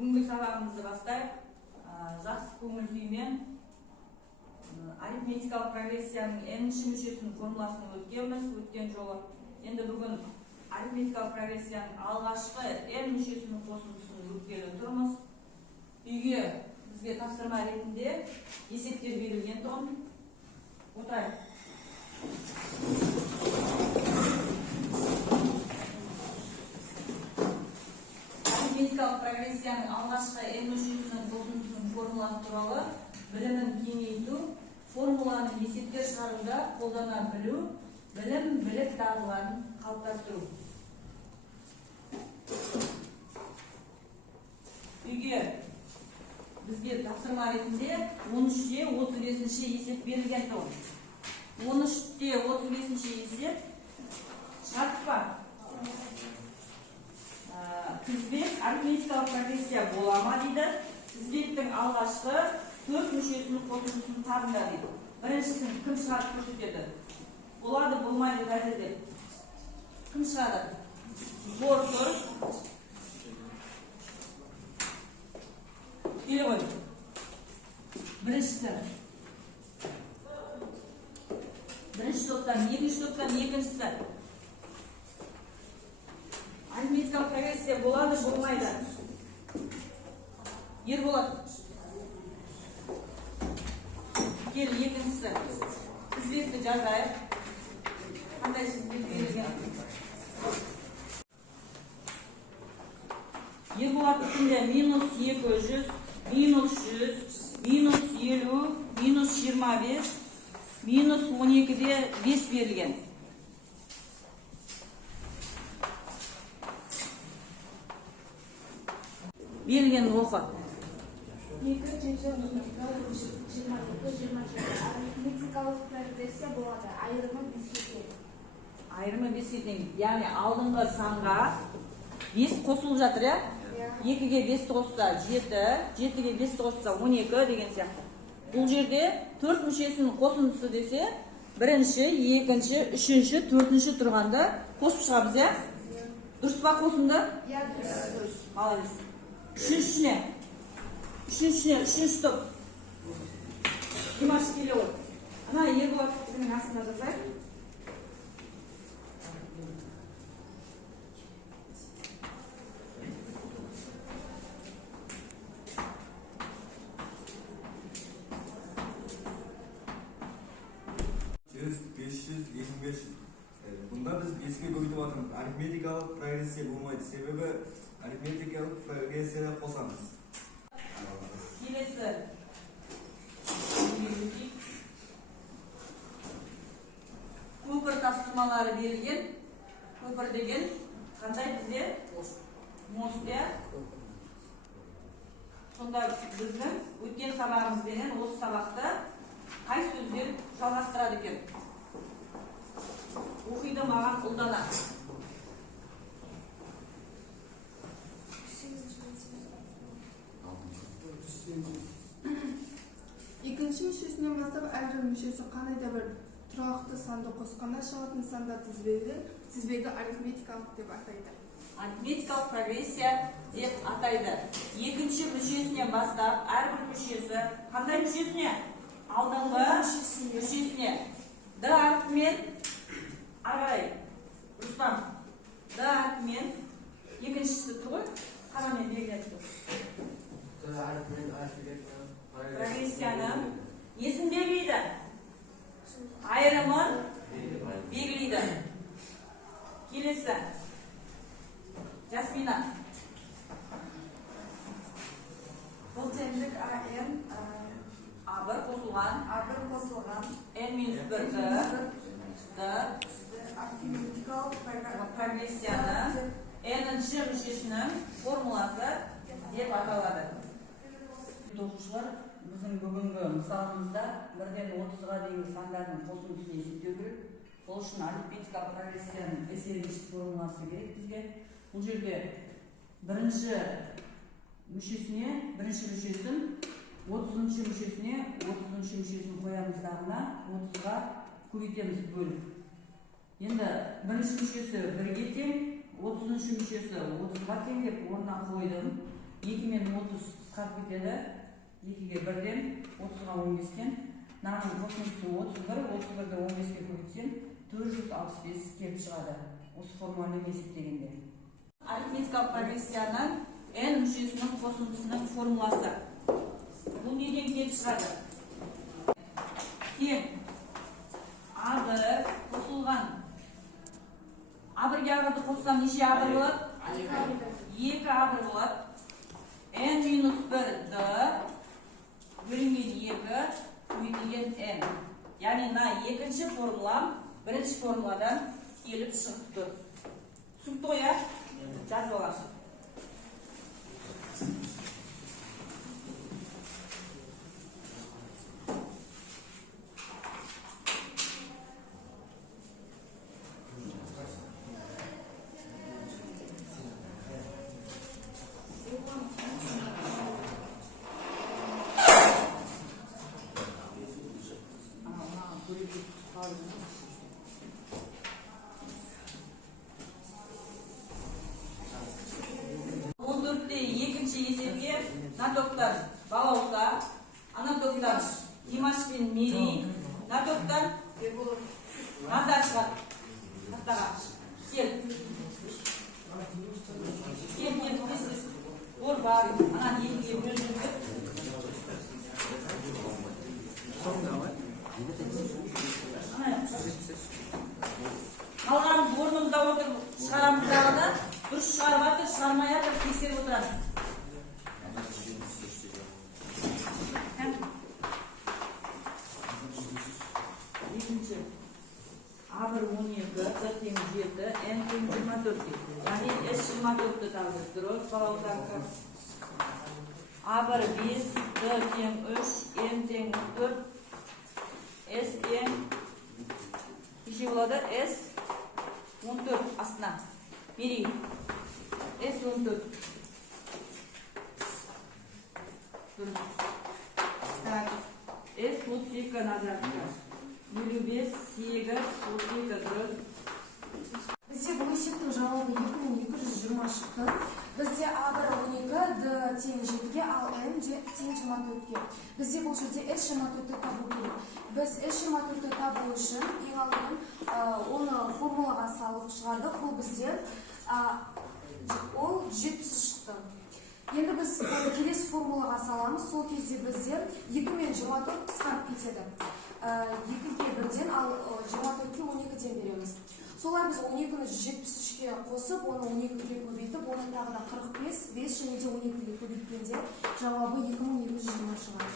Бүгінгі сабағымызды бастайық. Жақсы көңіл күймен арифметикалық прогрессияның n-ші мүшесінің формуласын өткенбіз өткен жолы. Енді бүгін арифметикалық прогрессияның алғашқы n мүшесінің қосындысын өткелі тұрмыз. Үйге бізге тапсырма ретінде есептер берілген тұғын. Отырайық. Арифметикалық прогрессияның алғашқы n мүшесінің қосындысының формуласы туралы білімін кеңейту, формуланы есептер шығаруда қолдана білу, білік дағдыларын қалыптастыру. Үйге бізге тапсырма ретінде 13-те 35-ші есеп берілген тұғын. 13-те 35-ші есеп шарт па? Тізбек арифметикалық прогрессия бола ма дейді. Тізбектің алғашқы 4 мүшесінің қосындысын табында дейді. Біріншісін кім шығарып көрсетеді? Болады, болмайды дәлелдеп. Кім шығады? Зор тұр. Келе ғой. Бірінші топтан, екінші топтан, екіншісі. Арифметикалық прогрессия болады, болмайды. Ерболат. Кел, екіншісі. Тізбекті жазайық. Қандай тізбек берілген? Ерболат үстінде минус 200, минус 100, минус 50, минус 25, минус 12-де 5 берілген. Берілген оқы. 2-22 прогрессия болады. Айырымы 5-ке тең. Айырымы 5-ке тең. Яғни алдыңғы санға 5 қосылып жатыр, я? 2-ге 5-ті қосса 7, 7-ге 5-ті қосса 12 деген сияқты. Бұл жерде 4 мүшесінің қосындысы десе, бірінші, екінші, үшінші, төртінші тұрғанда қосып шығамыз, я? Дұрыс па қосынды? Я, дұрыс. Молодец. Үшіншісіне. Үшінші топ. Димаш келе ғой. Ана Ерболат сенің астына жазайық. Бұнда біз 5-ке бөліп жатырмыз. Арифметикалық прогрессия болмайды. Себебі арифметикалық прогрессияда қосамыз. Келесі. Көпір тапсырмалары берілген. Көпір деген қандай бізде? Мост, я? Сонда біздің өткен сабағымызбенен осы сабақта қай сөздер жалғастырады екен? Оқиды маған ұлдана. Екінші мүшесінен бастап әрбір мүшесі қандай да бір тұрақты санды қосқанда шығатын сандар тізбегі арифметикалық деп атайды. Арифметикалық прогрессия деп атайды. Екінші мүшесінен бастап әрбір мүшесі қандай мүшесіне? Алдыңғы мүшесіне. Д әрпімен ағай, Рустам. Д әрпімен екіншісі тұр, қарамен белгіледі. Д әрпімен прогрессияның несін белгілейді? Айырымын белгілейді. Келесі. Жасмина. Бұл теңдік АН А1 қосылған. N-1 Д. арифметикалық Прогрессияның n-ші мүшесінің формуласы деп аталады. Оқушылар, біздің бүгінгі мысалымызда 1-ден 30-ға дейінгі сандардың қосындысын есептеу керек. Бұл үшін арифметикалық прогрессияның эсенгіштік формуласы керек бізге. Бұл жерде бірінші мүшесін 30-шы мүшесін қоямыз дағына 30-ға көбейтеміз бөліп. Енді бірінші мүшесі 1-ге тең, 30-шы мүшесі 30-ға тең деп орнына қойдым. 2 мен 30 қысқарып кетеді. 2-ге 1-ден 30-ға 15-тен. Мынаның қосындысы 31, 31-ді 15-ке көбейтсем 465 келіп шығады. Осы формуланы есептегенде. Арифметикалық прогрессияның n мүшесінің қосындысының формуласы. Бұл неден келіп шығады? Тең A1 қосылған. A1-ге A1-ды қоссам неше A1 болады? 2 A1 болады. n-1-ді бөлінген 2 көбейтілген n. Яғни мына екінші формулам бірінші формуладан келіп шығып тұр. Түсінікті ғой, иә? Жазып аласың. Екінші есепке мына топтан Балауса, ана топтан Димаш пен Мерей, мына топтан Назар шығады. Тақтаға. Кел. Кел, көмектесіз. Ор бар. Ана 2-ге бөлінді. Қалғанымыз орнымызда отыр, шығарамыздағы да дұрыс шығарып жатыр, шығармай жатыр, тексеріп отырамыз. Екінші A1 12, B тең 7, N тең 24. Яғни S24-ті табылып дұрыс. Балауыздар. A1 5, B тең 3, N тең 14, S тең неше болады? S14 астына. Мерей. S14. Так. S32 назарда. 55, 8, 32 дұрыс. Бізде бұл есептің жауабы 2220 шықты. Бізде A1 12, D тең 7-ге, ал N тең 24-ге. Бізде бұл жерде S24-ті табу керек. Біз S24-ті табу үшін ең алдымен оны формулаға салып шығардық. Бұл бізде ол 70 шықты. Енді біз келесі формулаға саламыз. Сол кезде бізде 2 мен 24 қысқарып кетеді. 2-ге 1-ден, ал 24-ге 12-ден береміз. Солай біз 12-ні 73-ке қосып, оны 12-ге көбейтіп, оны тағы да 45, 5 және де 12-ге көбейткенде жауабы 2220 шығады.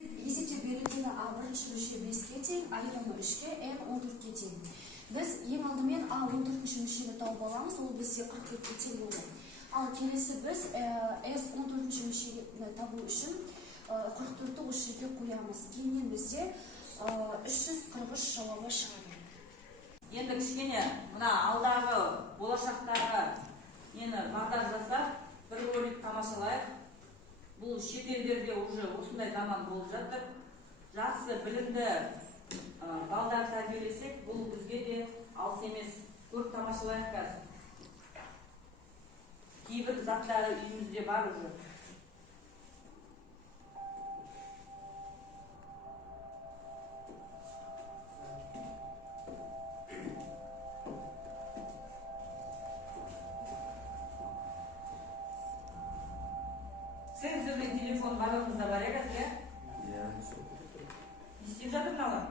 Есептеп берілгені A1 мүше 5-ке тең, айырымы 3-ке, N 14-ке тең. Біз ең алдымен A14 мүшені тауып аламыз, ол бізде 44-ке тең болды. Ал келесі біз S14 мүшені табу үшін 44-ті осы жерге қоямыз. Кейіннен бізде 343 жауабы шығады. Енді кішкене мына алдағы болашақтағы нені бағдар жасап, бір ролик тамашалайық. Бұл шетелдерде уже осындай заман болып жатыр. Жақсы білімді балдар тәрбиелесек, бұл бізге де алыс емес. Көріп тамашалайық қазір. Кейбір заттары үйімізде бар уже. Сенсорный телефон барлығымызда бар, қазір, иә? Иә. Не істеп жатыр мыналар?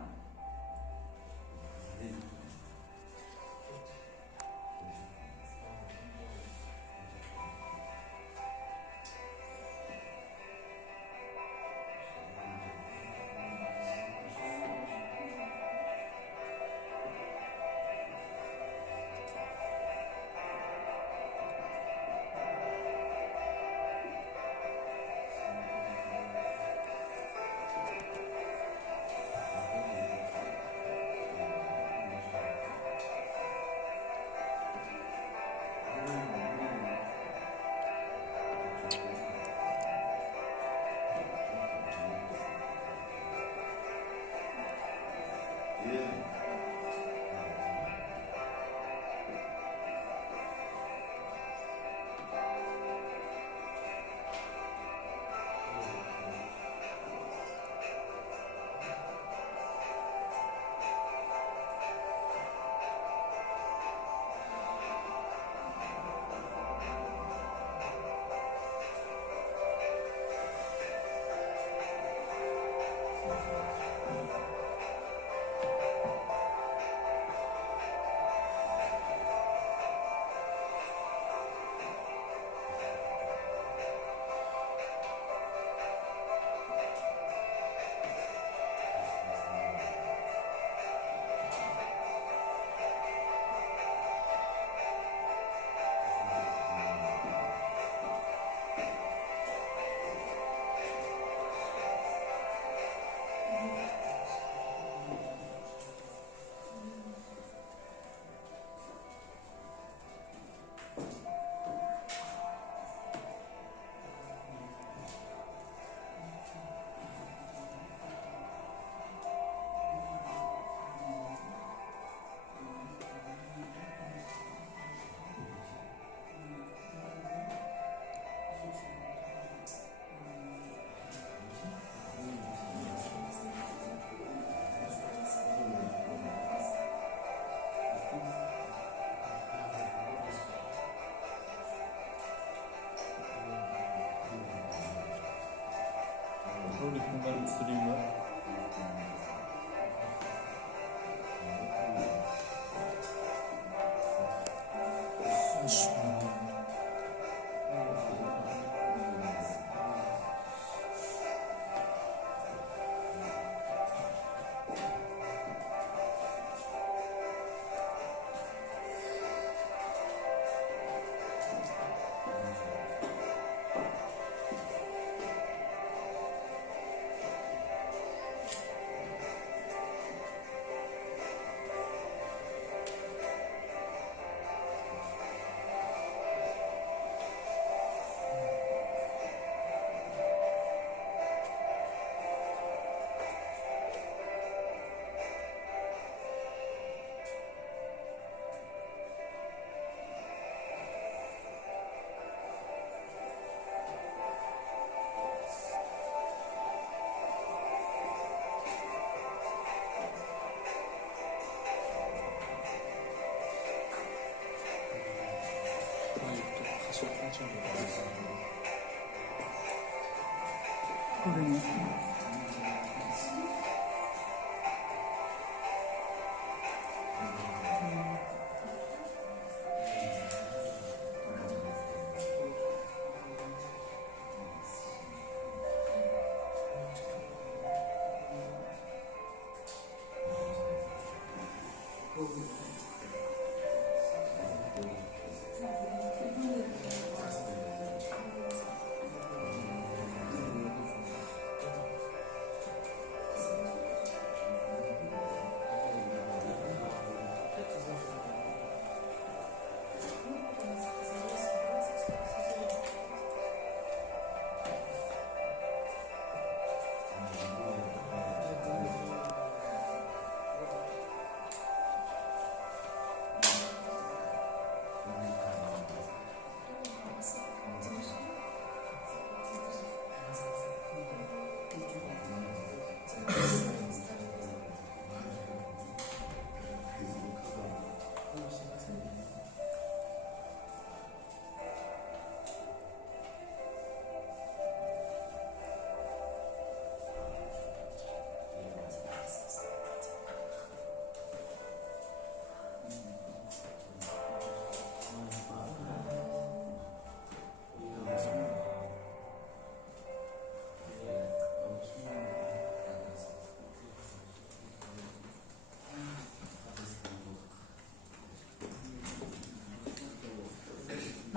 Roliktің бәрін түсірейін ба?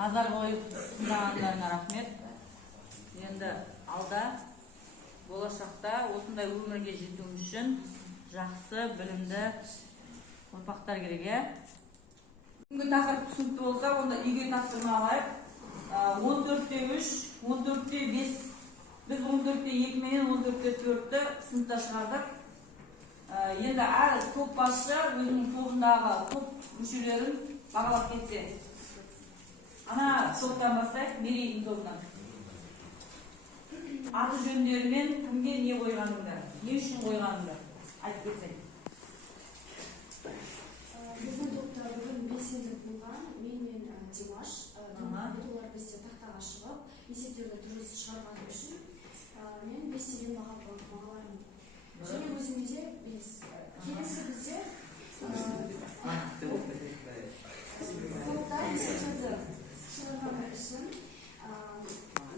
Назар қойып тыңдағандарыңа рахмет. Енді алда болашақта осындай өмірге жетуіміз үшін жақсы, білімді ұрпақтар керек, иә? Бүгінгі тақырып түсінікті болса, онда үйге тапсырма алайық. 14-3, 14-5, біз 14-2 менен 14-4-ті сыныпта шығардық. Енді әр топ басшы өзінің тобындағы топ мүшелерін бағалап кетсе. Ана топтан бастайық, Мерейдің тобынан. Аты жөндерімен кімге не қойғаныңдар, не үшін қойғаныңдар айтып кетсең. Біздің топта бүгін белсенді болған мен Димаш. Олар бізде тақтаға шығып, есептерді дұрыс шығарғаны үшін мен 5 деген бағалаймын. Және өзіме де 5. Келесі бізде топта есептерді шығарғаны үшін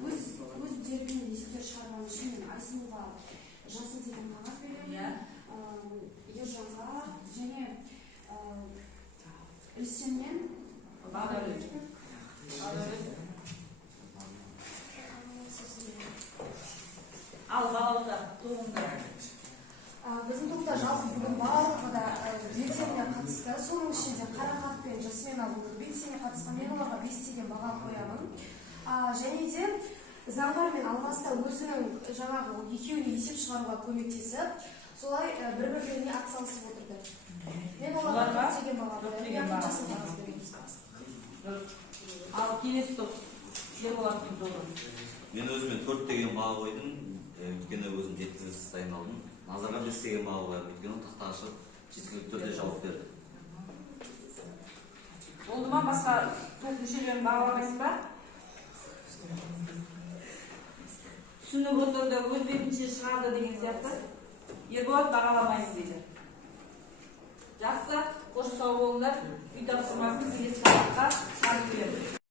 өз дербін есептер шығарғаны үшін мен Айсынуға жасыл деген қағаз беремін. Ержанға және Үлсенмен Бағдәулет. Ал балауыздар тобында. Біздің топта жалпы бүгін барлығы да белсеніне қатысты. Соның ішінде Қарақат пен Жасмина бүгін белсене қатысқан. Мен оларға 5 деген баға қоямын. Және де Заңғар мен Алмаста өзінің жаңағы екеуіне есеп шығаруға көмектесіп, солай бір-бірлеріне атсалысып отырды. Мен оларға 4 деген баға қоямын. Ал келесі топ Ерболаттың тобы. Мен өзіме 4 деген баға қойдым. Өйткені өзім жеткізіс сайын алдым. Назарға 5 деген баға қоямын. Өйткені тақтаға шығып жеткілікті түрде жауап берді. Болды ма? Басқа топ мүшелерін бағаламайсың ба? түсініп отырды, өз бетінше шығарды деген сияқты. Ерболат бағаламаймыз дейді. Жақсы, қош сау болыңдар. Үй тапсырмасын келесі сабаққа шығарып береміз.